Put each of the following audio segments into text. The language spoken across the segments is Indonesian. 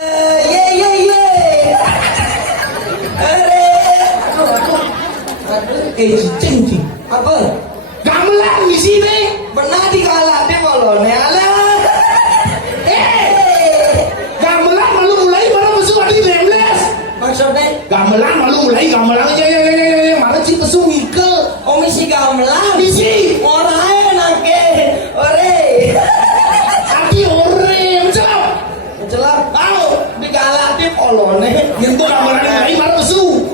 Ye ye ye. Cicing Apa? gamelan di sini. Pernah dikalahkan kolonel alah. Gamelan malu mulai mana masuk di 16. Maksudnya Gamelan malu mulai gamelan ya mana sih pesu mikel. komisi gamelan. Misi. Orang nangke. Ore. Tapi ore mencelap. Celap tahu dikalahkan kolonel. Yang tu gamelan mulai mana pesu.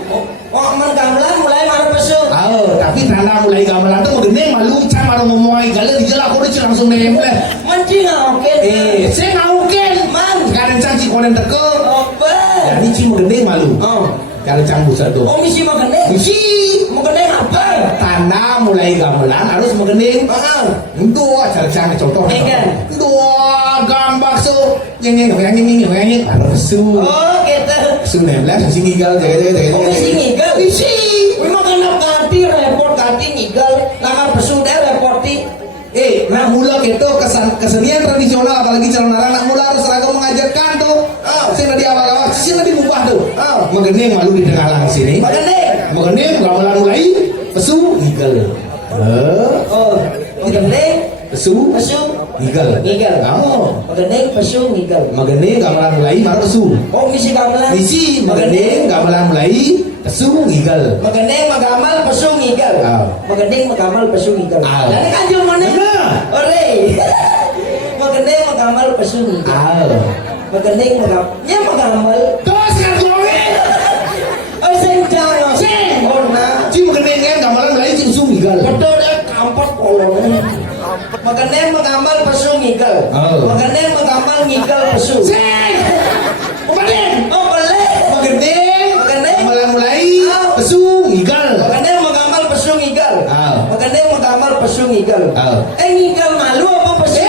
Oh, man gamelan mulai mana pesu? Tapi tanda mulai gamelan tu gede malu can malu ngomong galer dijelak aku udah langsung nempel. Mancing oke. Saya ngauken. Man. Sekarang canci konen teko. Apa? Jadi cing gede malu. Oh. Kalau cang busa tu. Komisi mau gede. Misi. Mau gede apa? Tanda mulai gamelan harus mengening. Itu acara cang contoh. Itu gambar so yang harus su. Oh, gitu. Su nempel sing ngigal jaga. Komisi ngigal. Misi. Memang kena ganti report ganti ngigal. Langar pesu deh reporti. Nah mula gitu kesenian tradisional apalagi calon anak mula harus seragam mengajarkan tuh. Sing di awal-awal, sing di mubah tuh. Mengening malu di tengah lang sini. Mengening gamelan mulai pesu ngigal. Oh, mengeneng Pesu pesu ngigal. Kamu mengeneng pesu ngigal. mengening gamelan mulai baru pesu. Komisi gamelan. Misi mengening gamelan mulai pesu ngigal. Mengeneng magamal pesu ngigal. Mengeneng magamal pesu ngigal. Dan kan cuma meneng. Ore. Mengeneng magamal pesu ngigal. Mengeneng magamal. Terus kan gue. Oh, sing jangan. Sing. Oh, nah. Ci mengening gamelan mulai pesu ngigal. Betul deh, kampot kolonnya. Mengeneng magamal pesu ngigal. Mengeneng magamal ngigal pesu. Sing. Mengening. Oh, boleh. Mengening gamelan mulai pesu ngigal. Mengeneng magamal pesu ngigal. Mengeneng magamal pesu ngigal. Ah. Ngigal malu apa pesu?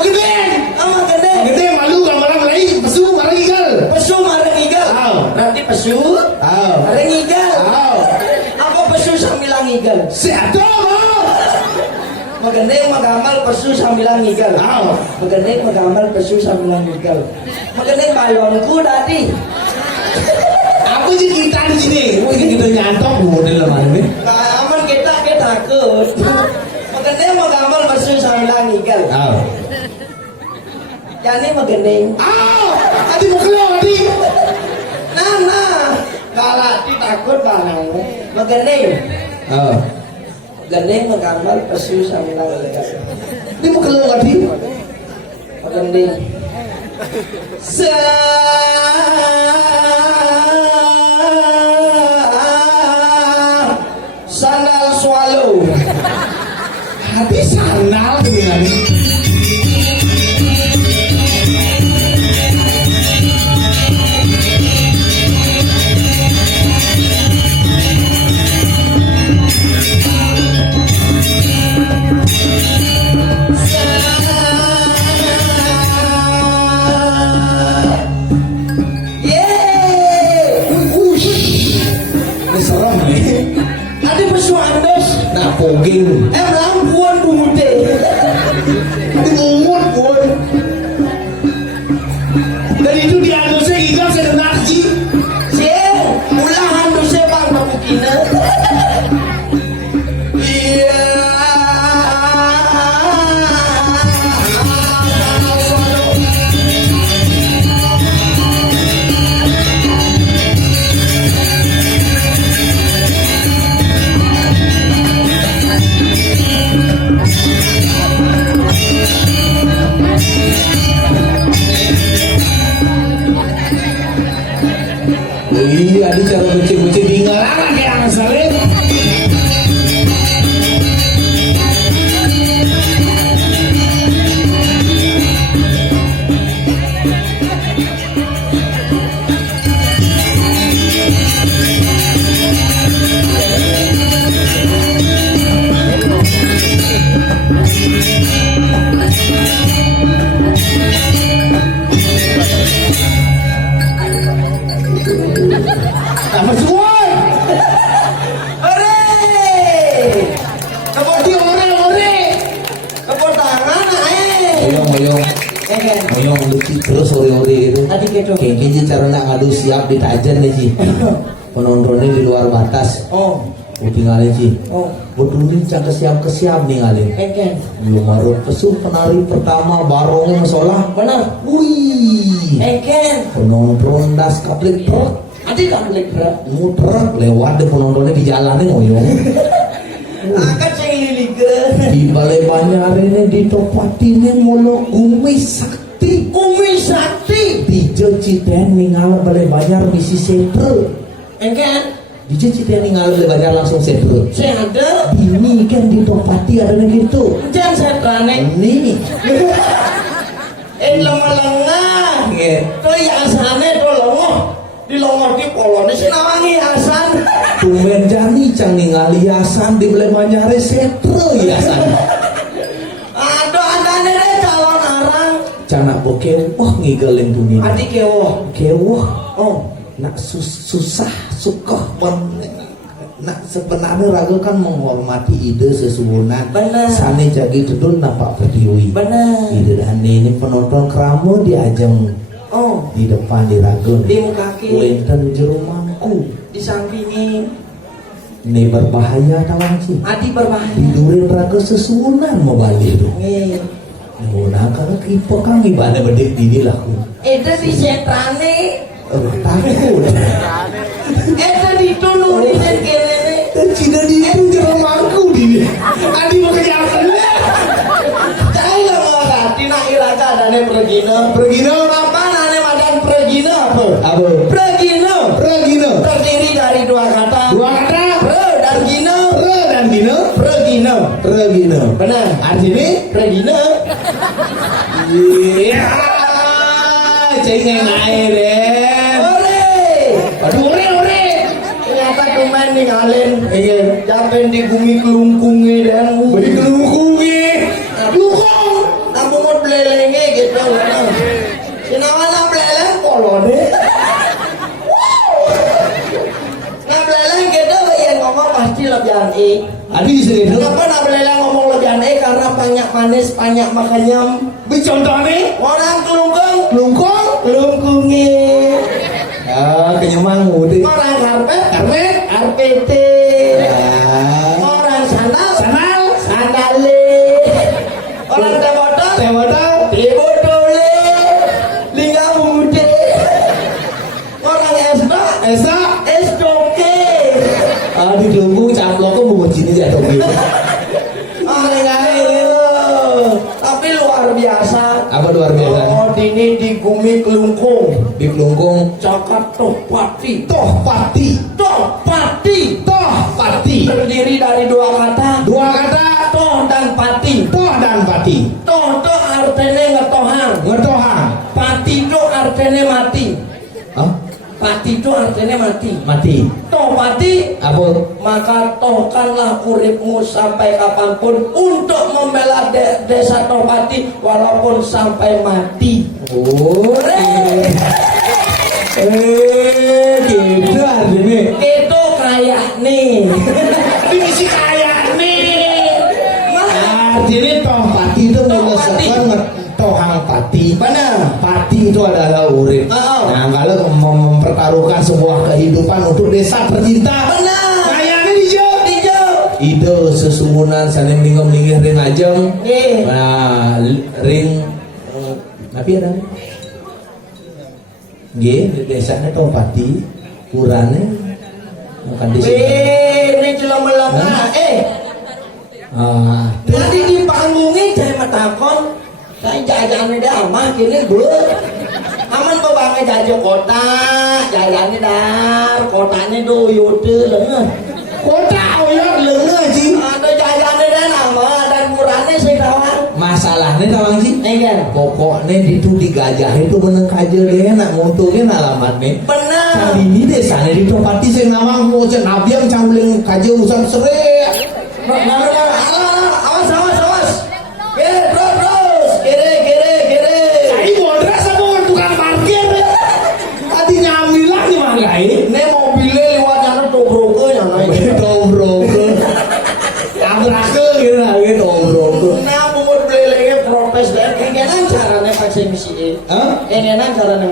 Mengening. Mengeneng. Mengening malu gamelan mulai pesu marah ngigal. Pesu marah ngigal. Nanti pesu. Marah ngigal. Apa pesu sambilan ngigal? Sehat dong. Mengeneng magamal pesu sambilan ngigal. Mengeneng magamal pesu sambilan ngigal. Mengeneng balonku tadi. Aku sih kita di sini. Mungkin kita nyantok model mana nih? Aman kita takut. Mengeneng magamal pesu sambilan ngigal. Jadi mengeneng. Adi mau keluar adi. Nah, kalau takut barang. Mengeneng. Mengeneng magamal pesu sambilan ngigal. Ini mau keluar adi. Mengeneng. Sandal swallow. Adi sandal dengan serem nih. Ada pesu andos. Nah poging. Lampuan bumude. Adi mungut pun. Dari itu dia saya gigal saya dengar sih. Mulahan dosa bang mabukina. Iya. Iya, adi cara bocil-bocil tinggal anak yang saleh. Apa semua? Ore. Adi ore. Kepot tangan Oyong. Engken. Oyong lucu terus ori-ori gitu. Tadi gitu. Kayaknya cara nak ngadu siap ditajan nih Ci. Penontonnya di luar batas. Oh. Tinggalin Ci. Oh. Betul cak kesiap ninggalin. Engken. Belum baru pesu penari pertama barongnya masalah. Benar. Wih. Engken. Penonton das kaplik truk. Adi kan lekra. Muter lewat deh penontonnya di jalan nih ngoyong. Angkat saya liliga. Di Balai Banjar ini di Topati ini molo Gumi Sakti. Umi Sakti. Di Citen ninggal Balai Banjar misi setro. Engken. Di Citen ninggal Balai Banjar langsung setro. Saya ada. Ini kan di Topati ada gitu. Jangan saya terane. Ini. Lemah-lengah. Tuh yasane tuh longoh. Di longoh di koloni sinawangi asan. Tumben jani cang ningali yasan di Balai Banjar setro yasan. Aduh adane deh calon arang. Cana bokeh wah ngigelin dunia. Adi kewo. Kewah. Oh. Nak susah suka nak sebenarnya ragu kan menghormati ide sesungguhnya. Benar. Sane jagi tudun napak pertiwi. Benar. Ide dan ini penonton keramu diajeng Oh. di depan di ragu. Di muka kiri. Wenten jerumangku. Di sampingnya. Ini berbahaya tawang sih. Adi berbahaya. Tidurin ragu sesungguhnya mau balik tuh. Nih. Nah karena kipo kang ibadah bedek dini laku. Itu di setrane. Takut. Itu ditunurin kene. Cina di itu jerumangku dini. Adi mau kejahatan. Cai lah ngerti nak iraga adane pregina. Pregina Apa nane madan pregina apa? apa? Pregina. Pregina. Terdiri dari dua kata. Dua kata. Pre dan gina. Pre dan gina. Pregina. Pregina. Benar. Artinya? Pregina. Iya. Cengeng air deh. Ore. Aduh ore. Ternyata kumain ninggalin. Iya. Japen di bumi kelungkungi dan Beri kelungkungi. Lukong. Namun mau belelenge gitu. Sinawana beleleng kolone. Nah beleleng gitu yang ngomong pasti lebihan Adi bisa gitu. Kenapa nak beleleng ngomong lebihan karena banyak manis, banyak makanyam. Contohnya? Orang kelungkung. Kelungkung. Kelungkungi. Ah, kenyamang udah. Orang karpet. Karpet. RPT. Ah. Orang sandal. Sandal. Sandale. Orang teh botol. Teh botol. Teh botole. Lingga mude. Orang esdo. Esa. Esdoke. Di kelungkung caplok kok mau sini jatuh gitu. Tapi luar biasa. Apa luar biasa? Oh, ini di bumi kelungkung. Di kelungkung Cakap Tohpati. Tohpati. Tohpati. Tohpati. Terdiri dari dua kata. Dua kata. Toh dan pati. Toh dan pati. Toh itu artinya ngetohang. Ngetohang. Pati itu artinya mati. Hah? Pati itu artinya mati. Mati. Toh pati, Apa? maka tohkanlah uripmu sampai kapanpun untuk membela desa Tohpati walaupun sampai mati. Oh. Gitu artinya. Itu kayak nih. Misi kaya nih. Artinya Tohpati itu menyelesaikan tohang pati. Benar. Pati itu adalah urip. Oh. Nah kalau mempertaruhkan sebuah kehidupan untuk desa tercinta. Benar. Kayaknya dijawab. Hijau. Ide sesungguhnya saling linggih ring ajeng. Nih. Nah ring tapi ada. Nggih, di desanya Tohpati, kurane bukan di sini. Ini jelang melengah. Tadi di panggungnya saya matakon. Saya jajannya dah amah kini belum. Aman babangnya jajan kota, jajannya dar, kotanya doyot lengah. Kota oyok leungeuh Ji. Ada jajannya dah nama dan murahnya saya tawar. Masalahnya tawang Ji. Iya. Pokoknya itu digajah itu bener kaje deh nak nguntungin alamatnya. Benar. Kali ini desanya di Tohpati saya nawang mau cek nabi yang cangguling kaje urusan sere. Awas. Kere. Saya bodras apa tukang parkir? Tadi nyambil lagi mangga Ini mobilnya lewat jalan Tobroko yang naik. Tobroko. Abrake gitu lagi Tobroko. Nah, mau belelengnya protes dan kayaknya caranya pakai misi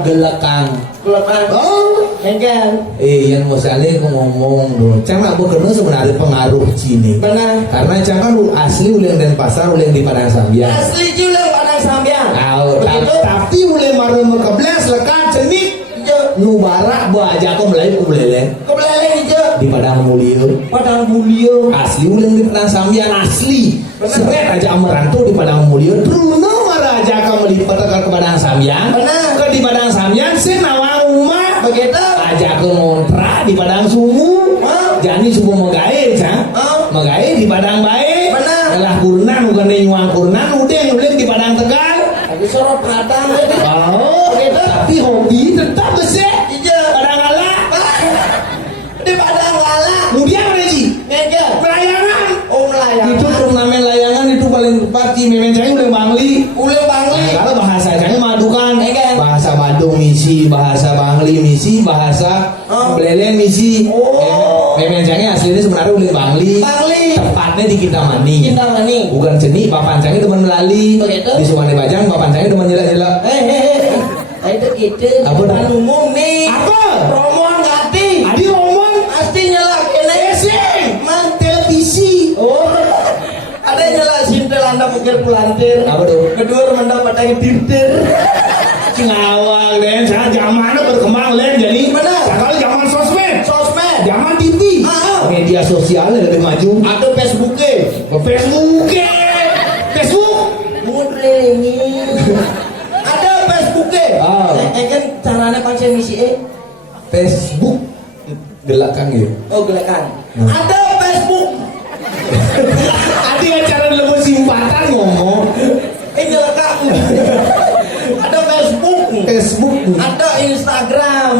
gelakang. Kelakang. Oh, Enggan. yang misalnya aku ngomong loh, cang nak bekerja sebenarnya pengaruh Cina. Benar. Karena cang kan asli ulang Denpasar, ulang di Padang Sambiang. Asli juga Padang Sambiang. Begitu. Tapi ulang maru mekeblas lekat cenik. Ijo. Nubara buat aja aku mulai kubeleleng Kebeleleng ijo. di Padang Mulyo. Padang Mulyo. Asli ulang di Padang Sambiang asli. Benar. Seret aja merantau di Padang Mulyo. Truno marah aja kamu melipat ke Padang Sambiang. Benar. Ke di Padang Sambiang senawang rumah. Begitu. Aja ke ngontrak di Padang Sungu. Jadi semua megae cang. Megae di Padang Baik. Benar. Lah kurnan bukan di Nyuang Kurnan udah di Padang Tegal. Lagi sorot Padang. Oh, Begitu. tapi hobi tetap besar. Ijo. Padang Gala. Di Padang Gala. Kemudian mana sih? Enggan. Layangan. Oh melayangan. Itu turnamen layangan itu paling tepat di memen saya udah Bangli. Ulang Bangli. Nah, kalau bahasa saya madukan. Enggan. Bahasa Badung misi, bahasa Bangli misi, bahasa Belelen misi. Oh. Memen saya aslinya sebenarnya udah Bangli. Bangli. Tepatnya di Kintamani. Kintamani. Bukan seni, papan saya teman melali. Begitu. Di Sukane Bajang, papan saya teman jelak-jelak. Itu gitu. Apa dah? Depan umum nih. Apa? Rombongan gati. Adi ngomong Pasti nyala kene. Man. televisi. Oh. Ada yang nyala sintel anda mungkin pulantir. Apa tuh? Kedua mendapat yang tirtir. Ngawal dan saya zamannya berkembang len jadi Benar. kalau zaman sosmed, Sosmed. zaman TV, media sosialnya lebih maju. Ada Facebooknya. Facebook, Facebook. Mudre ini. Ada Facebooknya. Kan caranya pancen misi Facebook gelakan gitu. Oh gelakan. Ada Facebook. Adi acara lebih simpatan ngomong. Gelakan. Ada Facebook. Facebook. Ada Instagram.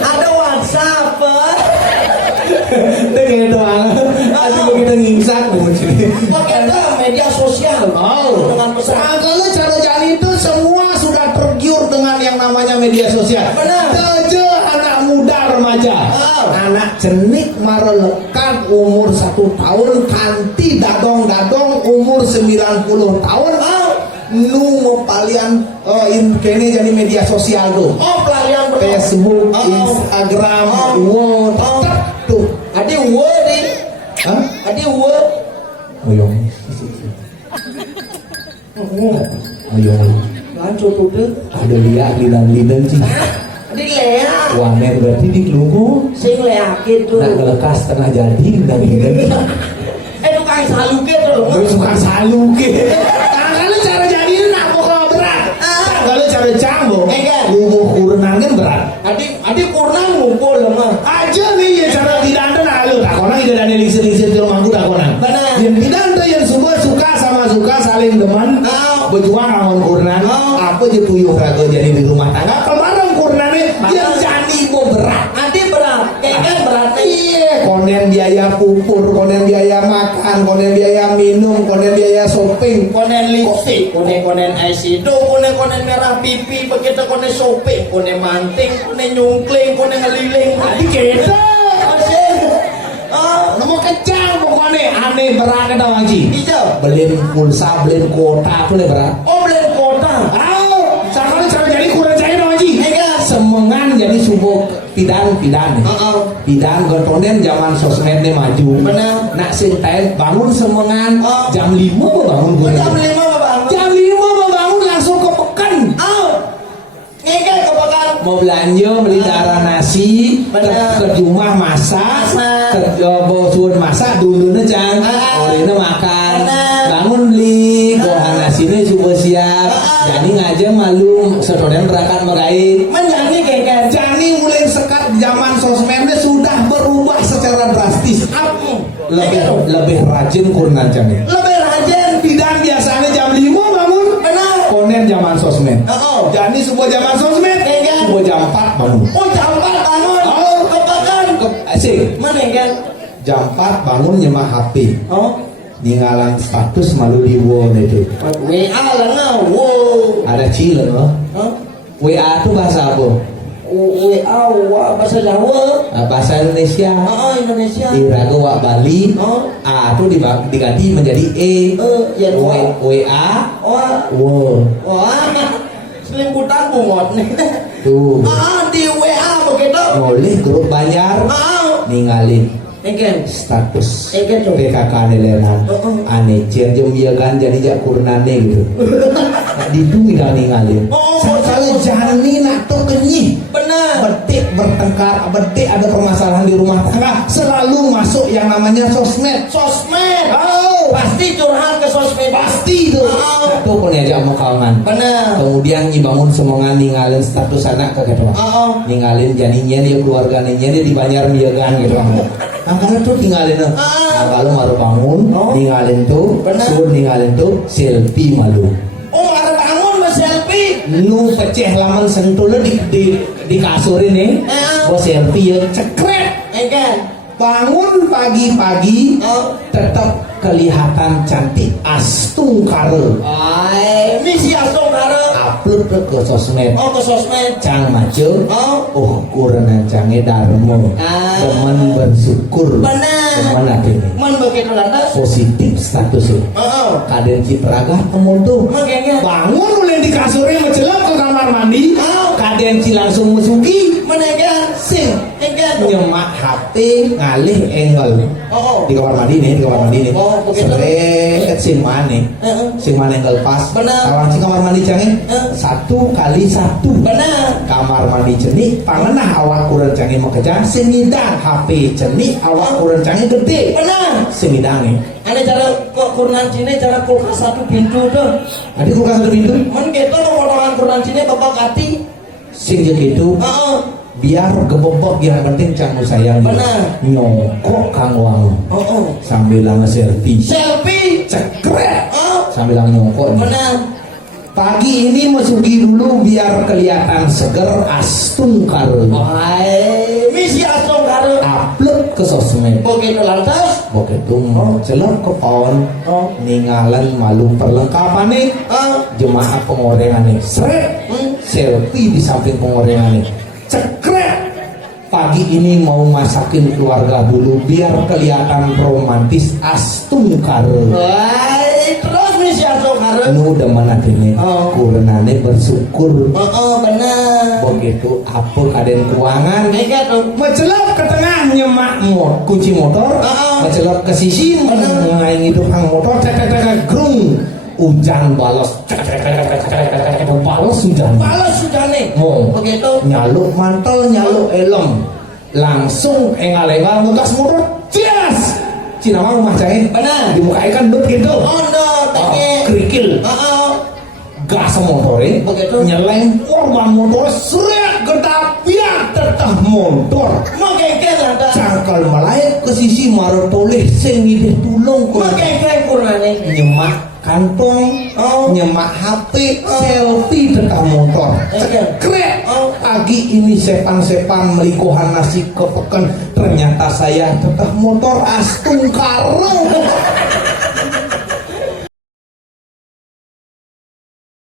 Ada WhatsApp. Itu kayak doang. Adi begitu ngimsak begini. Ada media sosial. Dengan pesan. Kalau cara jalan itu semua sudah tergiur dengan yang namanya media sosial. Benar. Aja anak muda remaja. Anak cenik marelekat umur 1 tahun kanti dadong-dadong umur 90 tahun. Nu mepalian kene jadi media sosial tuh. Oh pelarian Facebook, Instagram, tetap tuh. Ada word nih. Ada word. Oyong. Oyong. Lanjut tuh deh. Ada lihat lidan sih. Ada lea. Wamen berarti di kelugu. Sing lea gitu. Nak ngelekas tengah jadi dan Tukang saluke tuh. terus suka saluke. Kalau cara jadi nak pokok berat. Kalau cara cambok, lubuh kurnan kan berat. Adi kurnan ngumpul mah. Aja nih ya cara tidak ada lalu. Tak konan tidak ada lisir-lisir di rumahku tak konan. Benar. Yang tidak ada yang suka sama suka saling demen. Berjuang lawan kurnan. Apa je puyuh raga jadi di rumah tangga. Kemarin kurnannya yang jadi mau berat. Adi berat. Kayak berat. Iya, konen biaya pupur, konen biaya makan, konen biaya minum, konen biaya shopping, Konen lipstick, konen eyeshadow, konen merah pipi, begitu konen shopping, konen manting, konen nyungkling, konen ngeliling. Adi kita. Masih. Nomor kecang pokoknya aneh beratnya tau Haji. Hijau. Beliin pulsa, beliin kuota, apa le berat? Oh beli kota. Sekarang cara jadi kurang cair tau Haji. Enggak. Semengan jadi subuh pidan. Pidan gotonen zaman sosmednya maju. Benar. Nak sintai bangun semengan jam 5 bangun gue. Jam 5 bang. Jam 5 bangun langsung ke pekan. Ngekek ke pekan. Mau belanja beli darah nasi Benar. ke rumah masak ke bosun masak dulu jang orangnya makan bangun beli gohan nasinya coba siap jadi ngajak malu setorang berangkat megait Menjani kekek. jadi mulai sekat zaman sosmednya sudah berubah secara drastis lebih rajin kurnan jangnya Lebih rajin. tidak biasanya jam 5 bangun Benar. konen zaman sosmed Oh. jadi sebuah zaman sosmed sebuah jam 4 bangun Oh jam 4 bangun. Ke pekan. asik Mana kan? jam 4 bangun nyemah HP Oh. ninggalan status malu di wall itu WA lah ngau. Wow. ada cile loh WA itu bahasa apa? WA bahasa Jawa. Bahasa Indonesia Indonesia. Iraga wak Bali A itu diganti menjadi E Ya WA Wah. Wo Wah. selimputan bungot nih. Tuh. Di WA begitu. Ngoleh grup Banjar. Ninggalin Engken. status Engken tuh. PKK nelenan aneh cer jom iya kan jadi jak kurnane gitu. Nak didui dah ninggalin. Kalau jani nak tuh kenyih. Benar. Betik bertengkar, betik ada permasalahan di rumah tangga, selalu masuk yang namanya sosmed. Sosmed. Oh, Pasti curhat ke sosmed. pasti tuh. Tuh pun aja mau kawan. Benar. Kemudian nyibangun semongan ninggalin status anak ke kedua. Ninggalin janinya dia keluarganya dia di Banjar miagan gitu. Nah karena tuh tinggalin tuh. Nah kalau baru bangun, ninggalin tuh, suruh ninggalin tuh selfie malu. Oh, ada bangun mas selfie. Nu peceh laman sentuhnya di kasur ini, gua selfie ya cekret. Engken. Bangun pagi-pagi, tetap kelihatan cantik astung kare. Ay, misi asong karo. Upload ke sosmed. Oh, ke sosmed. Cang maco, Oh. kurang cange darmo, teman bersyukur, Benar. teman ada ini Man begitu lantas. positif statusnya. Kaden cipraga temu tuh. Makanya. Bangun mulai di kasurnya mencelam ke kamar mandi. Kaden ci langsung musuki. Menekan. Sing Engken. nyemak HP ngalih engel Oh. di kamar mandi nih, Oh, begitu. seret sing mana engel pas. Benar. Kawan si kamar mandi canggih 1x1. Benar. Kamar mandi cenik pangenah awak kurang canggih mengejar semidang HP cenik awak kurang canggih gede Benar. semidangnya. Ada cara kok kurnan Cina cara kulkas satu pintu tuh. Ada kulkas satu pintu Men gitu potongan kurnan Cina bapak kati. sing gitu biar gebobok yang penting camu sayang Benar. nyongkok kang wang Oh. sambil lang selfie Selfie. cekret Oh. sambil lang nyongkok nih. Benar. Pagi ini masuki dulu biar kelihatan seger astung karo Ay, misi asong karo. upload ke sosmed Begitu lantas. begitu celok ke pohon ninggalan malu perlengkapan nih jemaah pengorengan nih seret selfie di samping pengorengan nih cekret pagi ini mau masakin keluarga dulu biar kelihatan romantis astung karo Ay, terus misi asong karo. nu demen ini kurenane bersyukur Benar. begitu apa kaden keuangan Engken tuh. mencelap ke tengah nyemak kunci motor mencelap ke sisi mengaing hidup hang motor grung hujan balas balas hujan Balas sudah nih. Begitu. nyaluk mantel nyaluk elem langsung engal-engal ngegas motor jas cina mah rumah cahaya Benar. dibuka ikan dut gitu Oh, no, tenge. kerikil gas motornya Begitu. nyeleng korban motor seret gedap biar tetap motor Mengengken lantas. cangkal melayat ke sisi marah toleh sing ngideh tulung Mengengken kurnane. nyemak kantong nyemak HP selfie tetap motor cekret pagi ini sepan-sepan melikohan nasi kepeken ternyata saya tetap motor astung karo